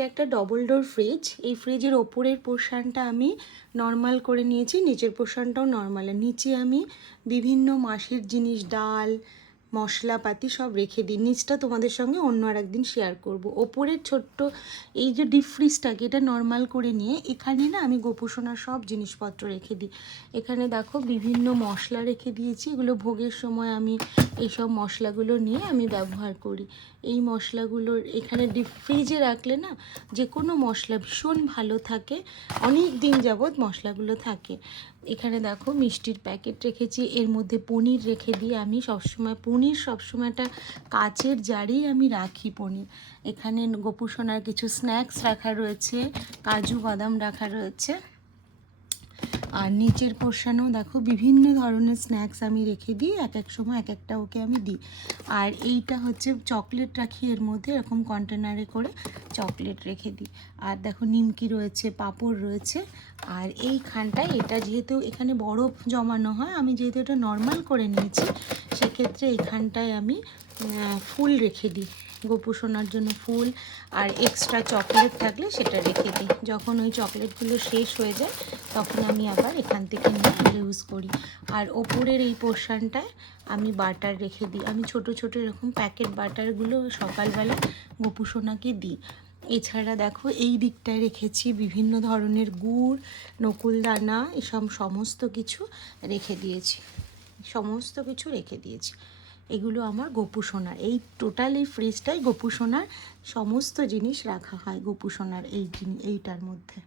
এটা একটা double door fridge. এই ফ্রিজের ওপরের পোর্শনটা আমি নর্মাল করে নিয়েছি, নিচের পোর্শনটাও নর্মাল। নিচে আমি বিভিন্ন মাসের জিনিস, ডাল, মশলাপাতি সব রেখে দিই। নিচটা তোমাদের সঙ্গে অন্য আর একদিন শেয়ার করব। ওপরের ছোট্ট এই যে ডিপ ফ্রিজটাকে এটা নর্মাল করে নিয়ে এখানে না আমি গোপুসোনার সব জিনিসপত্র রেখে দিই। এখানে দেখো বিভিন্ন মশলা রেখে দিয়েছি, এগুলো ভোগের সময় আমি এইসব মশলাগুলো নিয়ে আমি ব্যবহার করি। এই মশলাগুলোর এখানে ডিপ ফ্রিজে রাখলে না যে কোনো মশলা ভীষণ ভালো থাকে, অনেক দিন যাবৎ মশলাগুলো থাকে। এখানে দেখো মিষ্টির প্যাকেট রেখেছি, এর মধ্যে পনির রেখে দিই আমি সবসময়। পনির সবসময় একটা কাচের জারেই আমি রাখি পনির। এখানে গোপুসোনার কিছু স্ন্যাক্স রাখা রয়েছে, কাজু বাদাম রাখা রয়েছে। আর নিচের পোর্শনেও দেখো বিভিন্ন ধরনের স্ন্যাক্স আমি রেখে দিই, এক এক সময় এক একটা ওকে আমি দিই। আর এইটা হচ্ছে চকলেট রাখি, এর মধ্যে এরকম কন্টেনারে করে চকলেট রেখে দিই। আর দেখো নিমকি রয়েছে, পাঁপড় রয়েছে। আর এইখানটায় এটা যেহেতু এখানে বরফ জমানো হয়, আমি যেহেতু এটা নর্মাল করে নিয়েছি সেক্ষেত্রে এখানটায় আমি ফুল রেখে দিই, গোপুসোনার জন্য ফুল। আর এক্সট্রা চকলেট থাকলে সেটা রেখে দিই। যখন ওই চকলেটগুলো শেষ হয়ে যায় তখন আমি আবার এখান থেকে নিয়ে ইউজ করি। আর ওপরের এই পোর্শনটায় আমি বাটার রেখে দিই। আমি ছোট ছোট এরকম প্যাকেট বাটারগুলো সকালবেলা গোপুসোনাকে দিই। এছাড়া দেখো এই দিকটায় রেখেছি বিভিন্ন ধরনের গুড়, নকুলদানা, এসব সমস্ত কিছু রেখে দিয়েছি, সমস্ত কিছু রেখে দিয়েছি। এগুলো আমার গোপুসোনার, এই টোটাল এই ফ্রিজটাই গোপুসোনার সমস্ত জিনিস রাখা হয় গোপুসোনার এইটার মধ্যে।